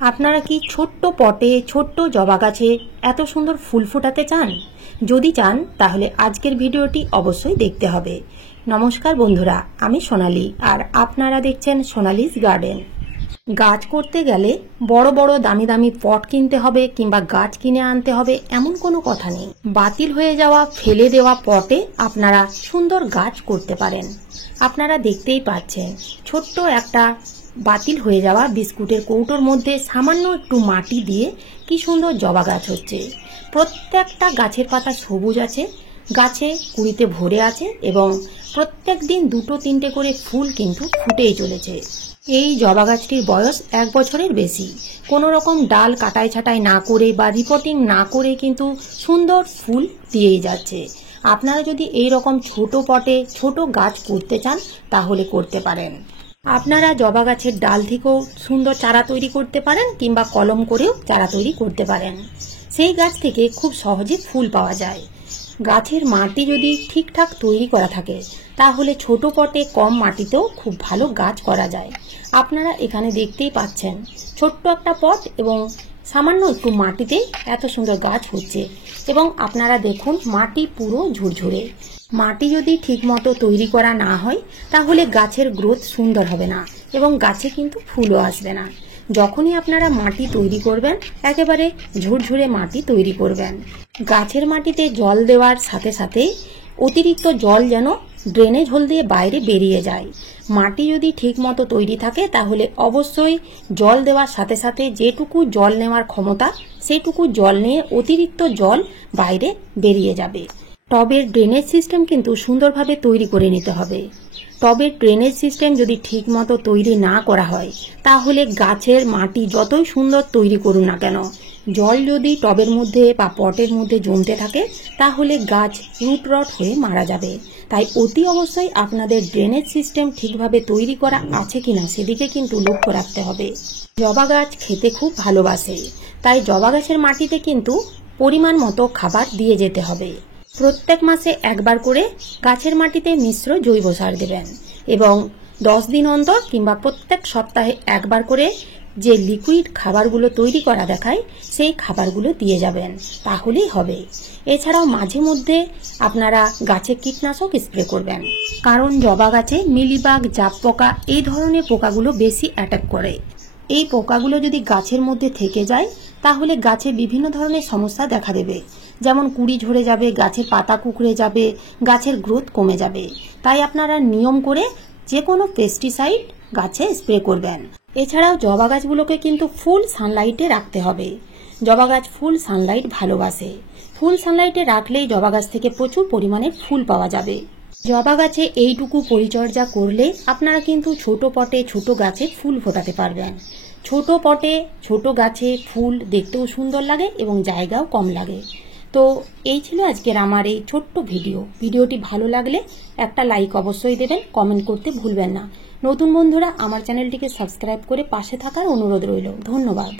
আপনারা কি ছোট্ট পটে ছোট্ট জবা গাছে এত সুন্দর ফুল ফোটাতে চান? যদি চান তাহলে আজকের ভিডিওটি অবশ্যই দেখতে হবে। নমস্কার বন্ধুরা, আমি সোনালী আর আপনারা দেখছেন সোনালীজ গার্ডেন। গাছ করতে গেলে বড় বড় দামি দামি পট কিনতে হবে কিংবা গাছ কিনে আনতে হবে এমন কোনো কথা নেই। বাতিল হয়ে যাওয়া ফেলে দেওয়া পটে আপনারা সুন্দর গাছ করতে পারেন। আপনারা দেখতেই পাচ্ছেন ছোট্ট একটা বাতিল হয়ে যাওয়া বিস্কুটের কৌটোর মধ্যে সামান্য একটু মাটি দিয়ে কি সুন্দর জবা গাছ হচ্ছে। প্রত্যেকটা গাছের পাতা সবুজ আছে, গাছে কুড়িতে ভরে আছে এবং প্রত্যেক দিন 2-3টে করে ফুল কিন্তু ফুটেই চলেছে। এই জবা গাছটির বয়স 1 বছরের বেশি। কোনো রকম ডাল কাটাই ছাটাই না করে বা রিপোর্টিং না করে কিন্তু সুন্দর ফুল দিয়েই যাচ্ছে। আপনারা যদি এই রকম ছোট পটে ছোট গাছ করতে চান তাহলে করতে পারেন। আপনারা জবা গাছের ডাল থেকেও সুন্দর চারা তৈরি করতে পারেন কিংবা কলম করেও চারা তৈরি করতে পারেন। সেই গাছ থেকে খুব সহজে ফুল পাওয়া যায়। গাছের মাটি যদি ঠিকঠাক তৈরি করা থাকে তাহলে ছোট পটে কম মাটিতেও খুব ভালো গাছ করা যায়। আপনারা এখানে দেখতেই পাচ্ছেন ছোট্ট একটা পট এবং সামান্য একটু মাটিতে এত সুন্দর গাছ হচ্ছে এবং আপনারা দেখুন মাটি পুরো ঝুরঝুরে। মাটি যদি ঠিকমতো তৈরি করা না হয় তাহলে গাছের গ্রোথ সুন্দর হবে না এবং গাছে কিন্তু ফুলও আসবে না। যখনই আপনারা মাটি তৈরি করবেন একেবারে ঝুরঝুরে মাটি তৈরি করবেন। গাছের মাটিতে জল দেওয়ার সাথে সাথে অতিরিক্ত জল যেন ড্রেনেজ হোল দিয়ে বাইরে বেরিয়ে যায়। মাটি যদি ঠিকমতো তৈরি থাকে তাহলে অবশ্যই জল দেওয়ার সাথে সাথে যেটুকু জল নেওয়ার ক্ষমতা সেটুকু জল নিয়ে অতিরিক্ত জল বাইরে বেরিয়ে যাবে। টবের ড্রেনেজ সিস্টেম কিন্তু সুন্দরভাবে তৈরি করে নিতে হবে। টবের ড্রেনেজ সিস্টেম যদি ঠিকমতো তৈরি না করা হয় তাহলে গাছের মাটি যতই সুন্দর তৈরি করুন না কেন, জল যদি টবের মধ্যে বা পটের মধ্যে জমতে থাকে তাহলে গাছ রুট রট হয়ে মারা যাবে। তাই অতি অবশ্যই আপনাদের ড্রেনেজ সিস্টেম ঠিকভাবে তৈরি করা আছে কিনা সেদিকে কিন্তু লক্ষ্য রাখতে হবে। জবা গাছ খেতে খুব ভালোবাসে, তাই জবা গাছের মাটিতে কিন্তু পরিমাণ মতো খাবার দিয়ে যেতে হবে। প্রত্যেক মাসে একবার করে গাছের মাটিতে মিশ্র জৈব সার দেবেন এবং 10 দিন অন্তর কিংবা প্রত্যেক সপ্তাহে একবার করে যে লিকুইড খাবারগুলো তৈরি করা দেখায় সেই খাবারগুলো দিয়ে যাবেন, তাহলেই হবে। এছাড়াও মাঝে মধ্যে আপনারা গাছে কীটনাশক স্প্রে করবেন, কারণ জবা গাছে মিলিবাগ, জাপ পোকা এই ধরনের পোকাগুলো বেশি অ্যাটাক করে। এই পোকাগুলো যদি গাছের মধ্যে থেকে যায় তাহলে গাছে বিভিন্ন ধরনের সমস্যা দেখা দেবে, যেমন কুড়ি ঝরে যাবে, গাছের পাতা কুঁকড়ে যাবে, গাছের গ্রোথ কমে যাবে। তাই আপনারা নিয়ম করে যে কোনো পেস্টিসাইড গাছে স্প্রে করবেন। এছাড়াও জবা গাছগুলোকে কিন্তু ফুল সানলাইটে রাখতে হবে। জবা গাছ ফুল সানলাইট ভালোবাসে। ফুল সানলাইটে রাখলেই জবা গাছ থেকে প্রচুর পরিমাণে ফুল পাওয়া যাবে। জবা গাছে এইটুকু পরিচর্যা করলে আপনারা কিন্তু ছোট পটে ছোট গাছে ফুল ফোটাতে পারবেন। ছোট পটে ছোট গাছে ফুল দেখতেও সুন্দর লাগে এবং জায়গাও কম লাগে। তো এই ছিল আজকের আমার এই ছোট্ট ভিডিওটি ভালো লাগলে একটা লাইক অবশ্যই দেবেন, কমেন্ট করতে ভুলবেন না। নতুন বন্ধুরা আমার চ্যানেলটিকে সাবস্ক্রাইব করে পাশে থাকার অনুরোধ রইল। ধন্যবাদ।